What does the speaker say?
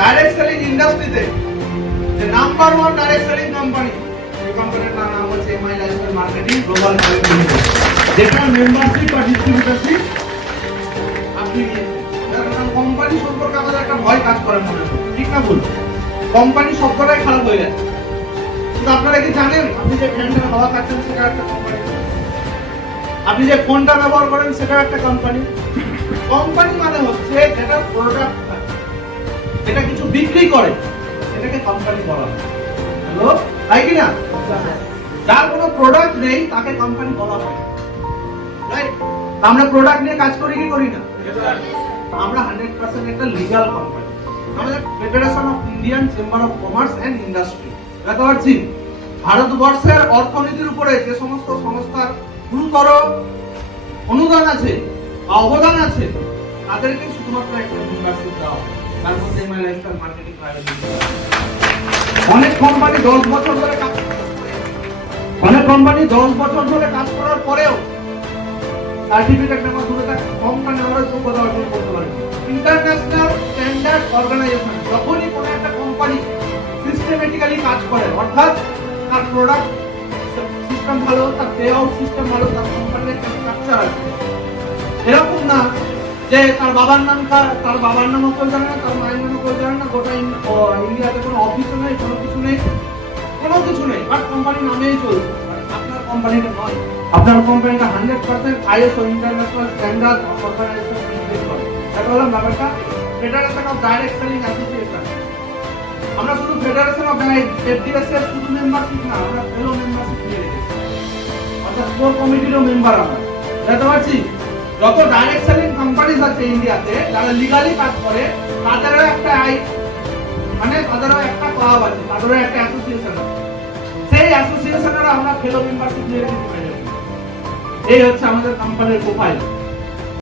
Direct selling ইন্ডাস্ট্রিতে যে number 1 direct selling company, এই কোম্পানির নাম হচ্ছে MI lifestyle marketing global private limited, যেটা মেম্বারশিপ বা ডিস্ট্রিবিউটরশিপ আপনি কোম্পানি সম্পর্কে আমাদের একটা ভয় কাজ করে মনে হয়, ঠিক না ভুল? কোম্পানি সবটাই খারাপ হয়ে গেছে, কিন্তু আপনারা কি জানেন আপনি যে ফ্যানটা হাওয়া খাচ্ছেন সেটা একটা কোম্পানি, আপনি যে ফোনটা ব্যবহার করেন সেটা একটা কোম্পানি। কোম্পানি মানে হচ্ছে যেটা প্রোডাক্ট, যেটা কিছু বিক্রি করে, সেটাকে কোম্পানি বলা হয়। হ্যালো, তাই কি না? যার কোনো প্রোডাক্ট নেই তাকে কোম্পানি বলা হয়, রাইট? আমরা প্রোডাক্ট নিয়ে কাজ করি কি করি না? আমরা 100% একটা লিগ্যাল কোম্পানি। আমাদের federation of Indian chamber of commerce and industry, বুঝতে পারছি? ভারতবর্ষের অর্থনীতির উপরে যে সমস্ত সংস্থার গুরুতর অনুদান আছে বা অবদান আছে, তাদেরকে শুধুমাত্র একটা মেম্বারশিপ দেওয়া হয়। তার মধ্যে MI lifestyle marketing private limited. অনেক কোম্পানি 10 বছর ধরে কাজ করে, অনেক কোম্পানি 10 বছর ধরে কাজ করার পরেও সার্টিফিকেট নেওয়া দূরে থাকা, কোম্পানি আমরা যোগ্যতা অর্জন করতে পারে। ইন্টারন্যাশনাল স্ট্যান্ডার্ড অর্গানাইজেশন যখনই কোনো একটা কোম্পানি সিস্টেমেটিক্যালি কাজ করে, অর্থাৎ তার প্রোডাক্ট সিস্টেম ভালো, তার পে আউট সিস্টেম ভালো, তার কোম্পানির একটা স্ট্রাকচার আছে, এরকম না যে তার বাবার নামও কেউ জানে না, তার মায়ের নামও কেউ জানে না, গোটা ইন্ডিয়াতে কোনো অফিসও নেই, কোনো কিছু নেই, বাট কোম্পানির নামেই চলছে। আপনার কোম্পানিটা নয়, আপনার কোম্পানিটা 100% ISO international standard organization maintain করে। এটা হলো ব্যাপারটা। Federation of direct selling association, আমরা শুধু ফেডারেশন অফ এফডিএস এর শুধু মেম্বারশিপ না, আমরা ফেলো মেম্বারশিপ নিয়ে রেখেছি, অর্থাৎ কোর কমিটিরও মেম্বার আমরা, বুঝতে পারছি? যত ডাইরেক্ট সেলিং কোম্পানিজ আছে ইন্ডিয়াতে যারা লিগালি কাজ করে, তাদেরও একটা তাদেরও একটা ক্লাব আছে, তাদেরও একটা অ্যাসোসিয়েশন আছে, সেই অ্যাসোসিয়েশনের আমরা ফেলো মেম্বারশিপ নিয়ে রেখেছি। এই হচ্ছে আমাদের কোম্পানির প্রোফাইল।